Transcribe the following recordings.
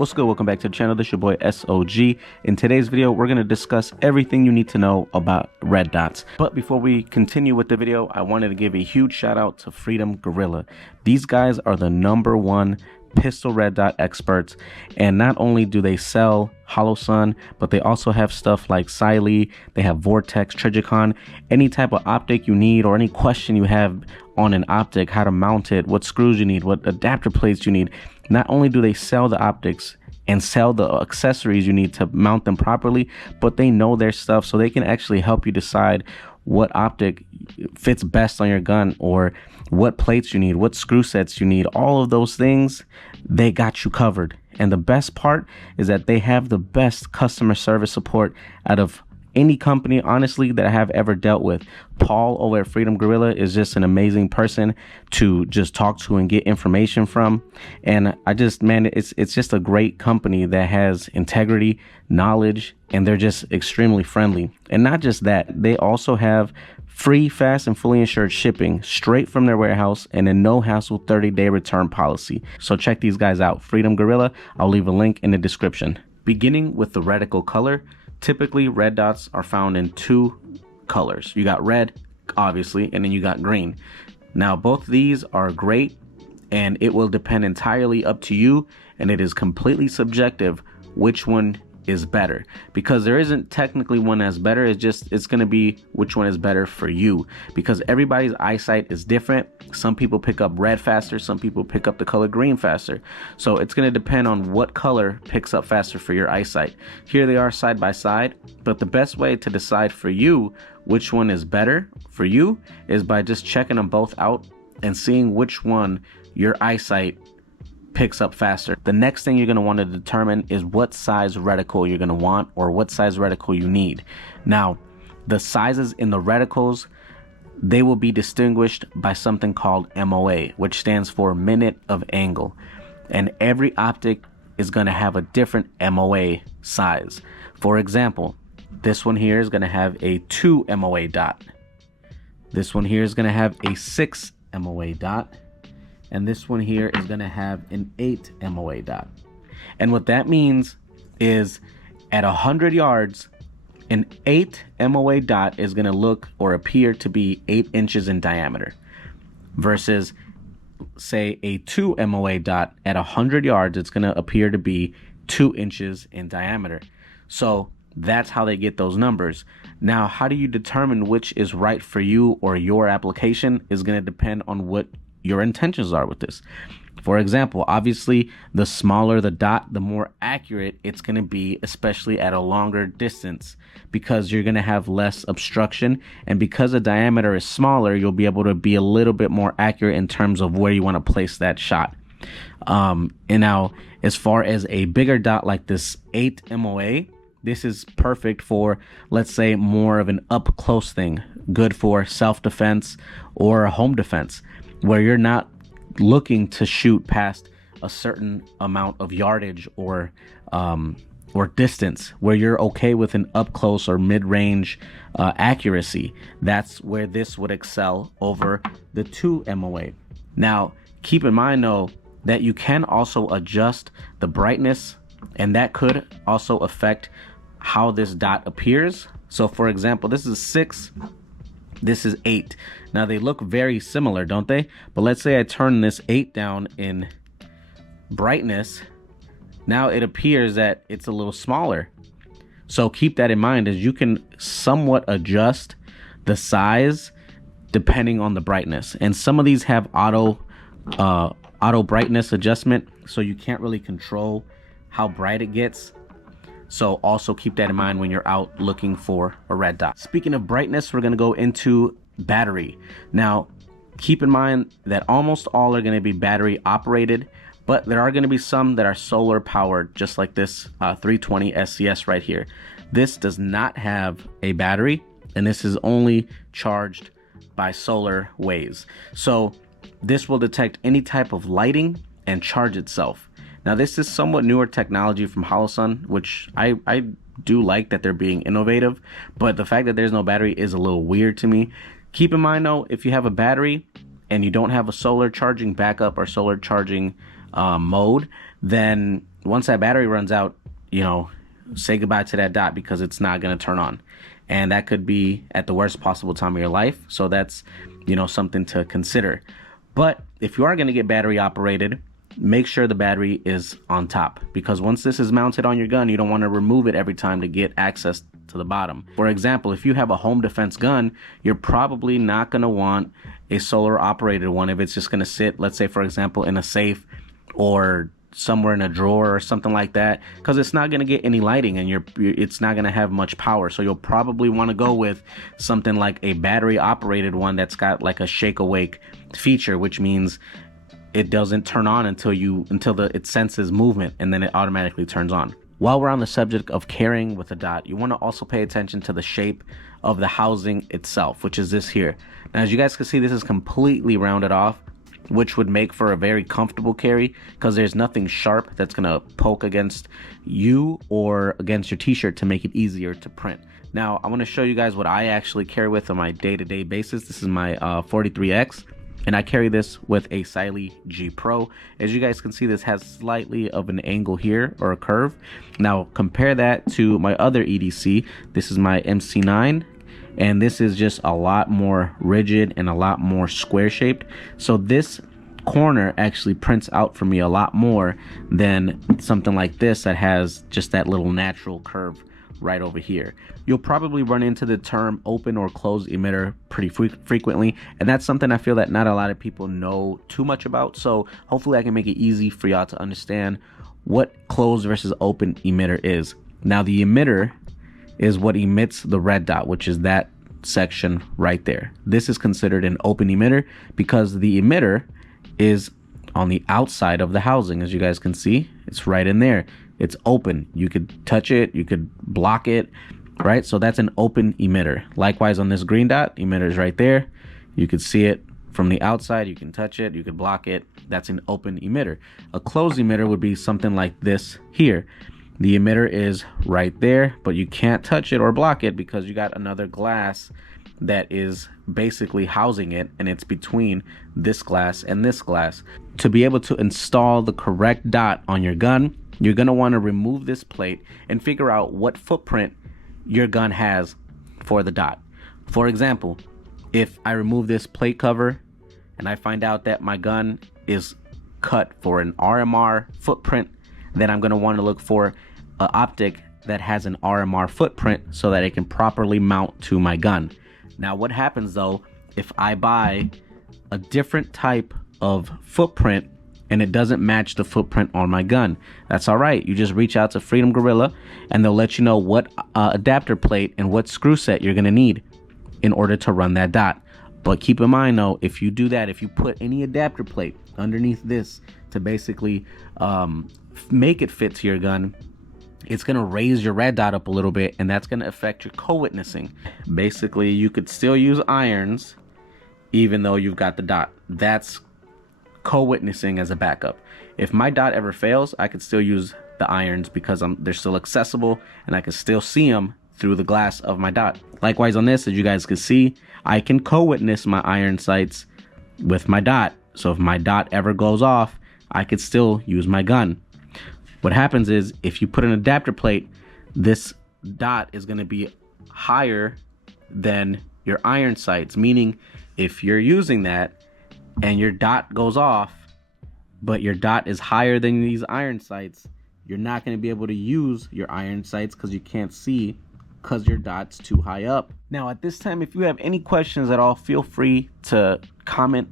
What's good? Welcome back to the channel. This is your boy S.O.G. In today's video, we're going to discuss everything you need to know about red dots. But before we continue with the video, I wanted to give a huge shout out to Freedom Gorilla. These guys are the #1 pistol red dot experts, and not only do they sell Holosun, but they also have stuff like Siley, they have Vortex, Trigicon, any type of optic you need or any question you have on an optic, how to mount it, what screws you need, what adapter plates you need. Not only do they sell the optics and sell the accessories you need to mount them properly, but they know their stuff, so they can actually help you decide what optic fits best on your gun, or what plates you need, what screw sets you need. All of those things, they got you covered. And the best part is that they have the best customer service support out of any company, honestly, that I have ever dealt with. Paul over at Freedom Gorilla is just an amazing person to just talk to and get information from. And it's just a great company that has integrity, knowledge, and they're just extremely friendly. And not just that, they also have free, fast, and fully insured shipping straight from their warehouse, and a no hassle 30-day return policy. So check these guys out, Freedom Gorilla. I'll leave a link in the description. Beginning with the reticle color, typically red dots are found in two colors. You got red, obviously, and then you got green. Now both these are great, and it will depend entirely up to you, and it is completely subjective which one is better, because there isn't technically one that's better. It's going to be which one is better for you, because everybody's eyesight is different. Some people pick up red faster, some people pick up the color green faster, so it's going to depend on what color picks up faster for your eyesight. Here they are side by side, but the best way to decide for you which one is better for you is by just checking them both out and seeing which one your eyesight picks up faster. The next thing you're going to want to determine is what size reticle you're going to want, or what size reticle you need. Now, the sizes in the reticles, they will be distinguished by something called MOA, which stands for minute of angle. And every optic is going to have a different MOA size. For example, this one here is going to have a 2 MOA dot. This one here is going to have a 6 MOA dot. And this one here is going to have an 8 MOA dot. And what that means is at 100 yards, an 8 MOA dot is going to look or appear to be 8 inches in diameter, versus say a 2 MOA dot at 100 yards, it's going to appear to be 2 inches in diameter. So that's how they get those numbers. Now, how do you determine which is right for you or your application is going to depend on what your intentions are with this. For example, obviously the smaller the dot, the more accurate it's going to be, especially at a longer distance, because you're going to have less obstruction, and because the diameter is smaller, you'll be able to be a little bit more accurate in terms of where you want to place that shot. And now, as far as a bigger dot like this 8 MOA, this is perfect for, let's say, more of an up close thing, good for self-defense or home defense, where you're not looking to shoot past a certain amount of yardage or distance, where you're okay with an up close or mid-range accuracy. That's where this would excel over the 2 MOA. Now, keep in mind though that you can also adjust the brightness, and that could also affect how this dot appears. So for example, this is 6, this is 8. Now they look very similar, don't they? But let's say I turn this 8 down in brightness. Now it appears that it's a little smaller. So keep that in mind, as you can somewhat adjust the size depending on the brightness. And some of these have auto brightness adjustment, so you can't really control how bright it gets. So also keep that in mind when you're out looking for a red dot. Speaking of brightness, we're going to go into battery. Now, keep in mind that almost all are going to be battery operated, but there are going to be some that are solar powered, just like this 320 SCS right here. This does not have a battery, and this is only charged by solar waves. So this will detect any type of lighting and charge itself. Now, this is somewhat newer technology from Holosun, which I do like that they're being innovative, but the fact that there's no battery is a little weird to me. Keep in mind though, if you have a battery and you don't have a solar charging backup or solar charging mode, then once that battery runs out, you know, say goodbye to that dot because it's not going to turn on. And that could be at the worst possible time of your life. So that's, you know, something to consider. But if you are going to get battery operated, make sure the battery is on top, because once this is mounted on your gun, you don't want to remove it every time to get access to the bottom. For example, if you have a home defense gun, you're probably not going to want a solar operated one if it's just going to sit, let's say, for example, in a safe or somewhere in a drawer or something like that, because it's not going to get any lighting and it's not going to have much power. So you'll probably want to go with something like a battery operated one that's got like a shake awake feature, which means it doesn't turn on until it senses movement, and then it automatically turns on. While we're on the subject of carrying with a dot, you want to also pay attention to the shape of the housing itself, which is this here. Now, as you guys can see, this is completely rounded off, which would make for a very comfortable carry because there's nothing sharp that's going to poke against you or against your t-shirt to make it easier to print. Now, I want to show you guys what I actually carry with on my day-to-day basis. This is my 43X, and I carry this with a S.O.G Pro. As you guys can see, this has slightly of an angle here, or a curve. Now, compare that to my other EDC. This is my MC9. And this is just a lot more rigid and a lot more square shaped. So this corner actually prints out for me a lot more than something like this that has just that little natural curve right over here. You'll probably run into the term open or closed emitter pretty frequently, and that's something I feel that not a lot of people know too much about. So hopefully I can make it easy for y'all to understand what closed versus open emitter is. Now, the emitter is what emits the red dot, which is that section right there. This is considered an open emitter because the emitter is on the outside of the housing. As you guys can see, it's right in there. It's open. You could touch it, you could block it, right? So that's an open emitter. Likewise, on this green dot, emitter is right there. You could see it from the outside, you can touch it, you could block it. That's an open emitter. A closed emitter would be something like this here. The emitter is right there, but you can't touch it or block it because you got another glass that is basically housing it, and it's between this glass and this glass. To be able to install the correct dot on your gun, you're going to want to remove this plate and figure out what footprint your gun has for the dot. For example, if I remove this plate cover and I find out that my gun is cut for an RMR footprint, then I'm going to want to look for an optic that has an RMR footprint so that it can properly mount to my gun. Now, what happens though if I buy a different type of footprint and it doesn't match the footprint on my gun? That's all right. You just reach out to Freedom Gorilla and they'll let you know what adapter plate and what screw set you're going to need in order to run that dot. But keep in mind though, if you do that, if you put any adapter plate underneath this to basically make it fit to your gun, it's going to raise your red dot up a little bit, and that's going to affect your co-witnessing. Basically, you could still use irons even though you've got the dot. That's co-witnessing as a backup. If my dot ever fails, I could still use the irons because they're still accessible and I can still see them through the glass of my dot. Likewise on this, as you guys can see, I can co-witness my iron sights with my dot. So if my dot ever goes off, I could still use my gun. What happens is if you put an adapter plate, this dot is going to be higher than your iron sights, meaning if you're using that and your dot goes off, but your dot is higher than these iron sights, you're not going to be able to use your iron sights because you can't see because your dot's too high up. Now at this time, if you have any questions at all, feel free to comment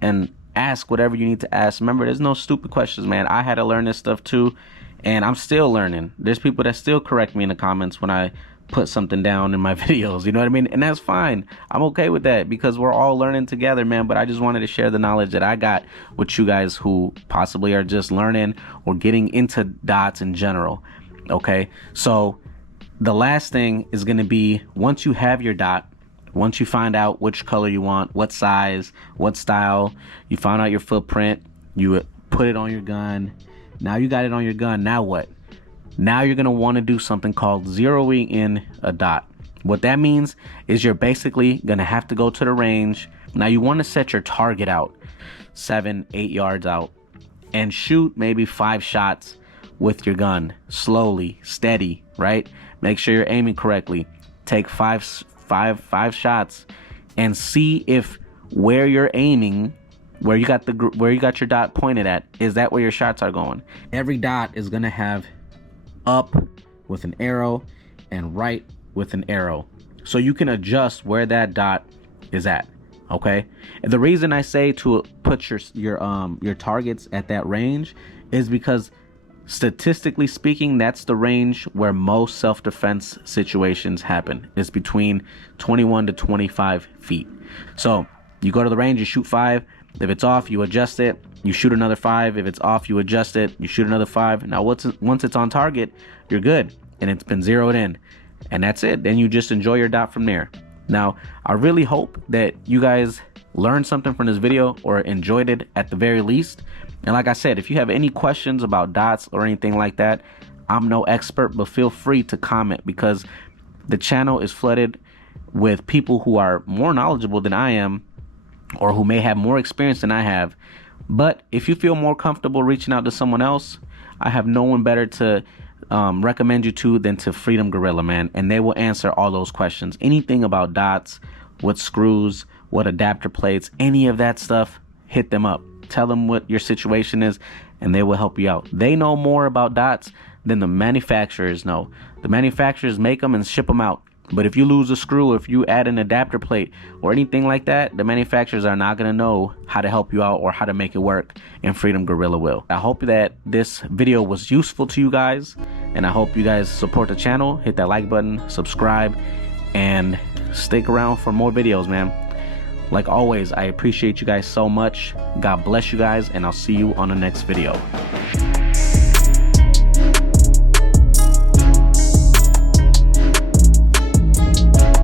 and ask whatever you need to ask. Remember, there's no stupid questions, man. I had to learn this stuff too, and I'm still learning. There's people that still correct me in the comments when I put something down in my videos, you know what I mean? And that's fine. I'm okay with that because we're all learning together, man. But I just wanted to share the knowledge that I got with you guys who possibly are just learning or getting into dots in general. Okay, so the last thing is going to be, once you have your dot, once you find out which color you want, what size, what style, you found out your footprint, you put it on your gun. Now you got it on your gun. Now what? Now you're going to want to do something called zeroing in a dot. What that means is you're basically going to have to go to the range. Now you want to set your target out 7-8 yards out and shoot maybe 5 shots with your gun, slowly, steady, right? Make sure you're aiming correctly. Take five shots and see if where you're aiming, where you got your dot pointed at, is that where your shots are going. Every dot is gonna have up with an arrow and right with an arrow, so you can adjust where that dot is at. Okay, and the reason I say to put your targets at that range is because statistically speaking, that's the range where most self-defense situations happen. It's between 21 to 25 feet. So you go to the range, you shoot 5. If it's off, you adjust it, you shoot another 5. If it's off, you adjust it, you shoot another 5. Now once it's on target, you're good, and it's been zeroed in, and that's it. Then you just enjoy your dot from there. Now, I really hope that you guys learned something from this video, or enjoyed it at the very least. And like I said, if you have any questions about dots or anything like that, I'm no expert, but feel free to comment, because the channel is flooded with people who are more knowledgeable than I am, or who may have more experience than I have. But if you feel more comfortable reaching out to someone else, I have no one better to recommend you to than to Freedom Gorilla, man, and they will answer all those questions. Anything about dots, what screws, what adapter plates, any of that stuff, hit them up. Tell them what your situation is, and they will help you out. They know more about dots than the manufacturers know. The manufacturers make them and ship them out. But if you lose a screw, if you add an adapter plate or anything like that, the manufacturers are not going to know how to help you out or how to make it work, and Freedom Gorilla will. I hope that this video was useful to you guys, and I hope you guys support the channel. Hit that like button, subscribe, and stick around for more videos, man. Like always, I appreciate you guys so much. God bless you guys, and I'll see you on the next video.